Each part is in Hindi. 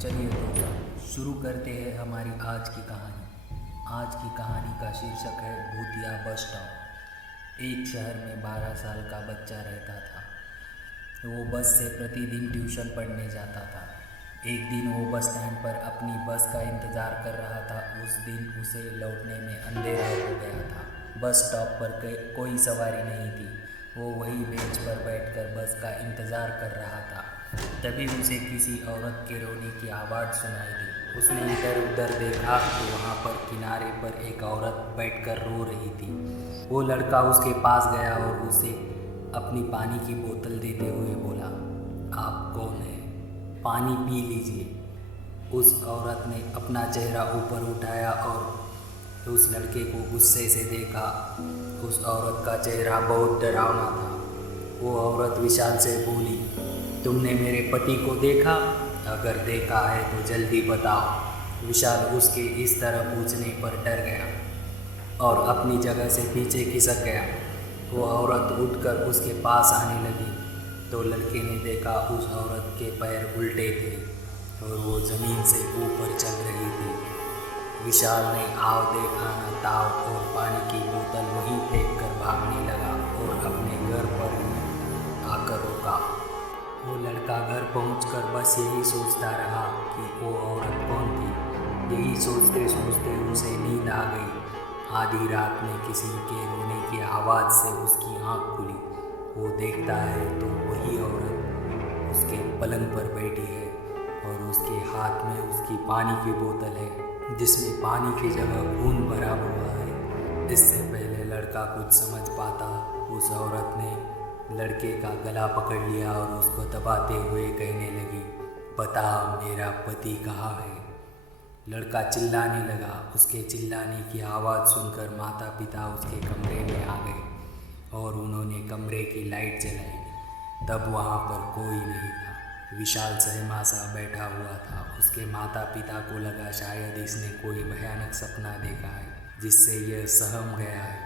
चलिए तो शुरू करते हैं हमारी आज की कहानी। आज की कहानी का शीर्षक है भूतिया बस स्टॉप। एक शहर में 12 साल का बच्चा रहता था। वो बस से प्रतिदिन ट्यूशन पढ़ने जाता था। एक दिन वो बस स्टैंड पर अपनी बस का इंतज़ार कर रहा था। उस दिन उसे लौटने में अंधेरा हो गया था। बस स्टॉप पर कोई सवारी नहीं थी। वो वही बेंच पर बैठकर बस का इंतज़ार कर रहा था। तभी उसे किसी औरत के रोने की आवाज़ सुनाई दी। उसने इधर उधर देखा तो वहाँ पर किनारे पर एक औरत बैठकर रो रही थी। वो लड़का उसके पास गया और उसे अपनी पानी की बोतल देते हुए बोला, आप कौन हैं? पानी पी लीजिए। उस औरत ने अपना चेहरा ऊपर उठाया और उस लड़के को गुस्से से देखा। उस औरत का चेहरा बहुत डरावना था। वो औरत विशाल से बोली, तुमने मेरे पति को देखा? अगर देखा है तो जल्दी बताओ। विशाल उसके इस तरह पूछने पर डर गया और अपनी जगह से पीछे खिसक गया। वो औरत उठकर उसके पास आने लगी तो लड़के ने देखा उस औरत के पैर उल्टे थे और वो ज़मीन से ऊपर चल रही थी। विशाल ने आव देखा न ताव और पानी की बोतल वहीं फेंक कर भागने लगा और अपने घर पर आकर रुका। वो लड़का घर पहुंचकर बस यही सोचता रहा कि वो औरत कौन थी। यही सोचते सोचते उसे नींद आ गई। आधी रात में किसी के रोने की आवाज़ से उसकी आंख खुली। वो देखता है तो वही औरत उसके पलंग पर बैठी है और उसके हाथ में उसकी पानी की बोतल है जिसमें पानी की जगह खून भरा हुआ है। इससे पहले लड़का कुछ समझ पाता, उस औरत ने लड़के का गला पकड़ लिया और उसको दबाते हुए कहने लगी, बता मेरा पति कहाँ है? लड़का चिल्लाने लगा। उसके चिल्लाने की आवाज़ सुनकर माता पिता उसके कमरे में आ गए और उन्होंने कमरे की लाइट जलाई। तब वहाँ पर कोई नहीं था। विशाल सहमा सा बैठा हुआ था। उसके माता पिता को लगा शायद इसने कोई भयानक सपना देखा है जिससे यह सहम गया है।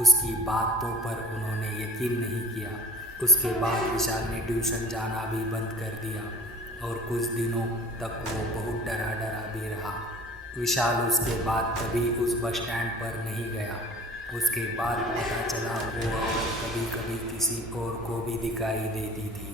उसकी बातों पर उन्होंने यकीन नहीं किया। उसके बाद विशाल ने ट्यूशन जाना भी बंद कर दिया और कुछ दिनों तक वो बहुत डरा भी रहा। विशाल उसके बाद कभी उस बस स्टैंड पर नहीं गया। उसके बाद पता चला वो औरत कभी कभी किसी और को भी दिखाई देती थी।